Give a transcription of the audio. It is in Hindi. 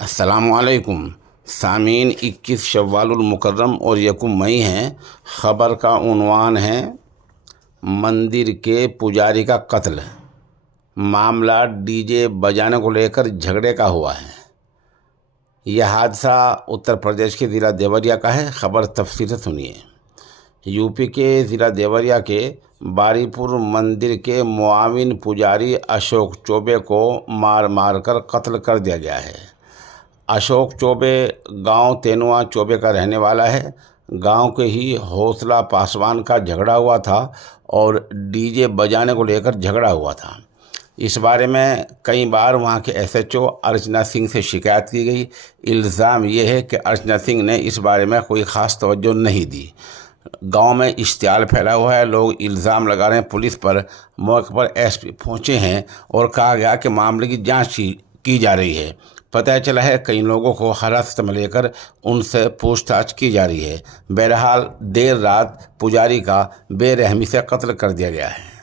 अस्सलामुअलैकुम सामीन। 21 शव्वालुल मुकर्रम और यकुम मई हैं। ख़बर का उन्वान है मंदिर के पुजारी का कत्ल। मामला डीजे बजाने को लेकर झगड़े का हुआ है। यह हादसा उत्तर प्रदेश के ज़िला देवरिया का है। ख़बर तफसील से सुनिए। यूपी के ज़िला देवरिया के बारीपुर मंदिर के मुआविन पुजारी अशोक चौबे को मार मार कर कत्ल कर दिया गया है। अशोक चौबे गांव तेनुआ चौबे का रहने वाला है। गांव के ही हौसला पासवान का झगड़ा हुआ था और डीजे बजाने को लेकर झगड़ा हुआ था। इस बारे में कई बार वहां के एसएचओ अर्चना सिंह से शिकायत की गई। इल्ज़ाम यह है कि अर्चना सिंह ने इस बारे में कोई ख़ास तवज्जो नहीं दी। गांव में इश्तियाल फैला हुआ है। लोग इल्ज़ाम लगा रहे हैं पुलिस पर। मौके पर एसपी पहुंचे हैं और कहा गया कि मामले की जांच की जा रही है। पता चला है कई लोगों को हिरासत में लेकर उनसे पूछताछ की जा रही है। बहरहाल देर रात पुजारी का बेरहमी से कत्ल कर दिया गया है।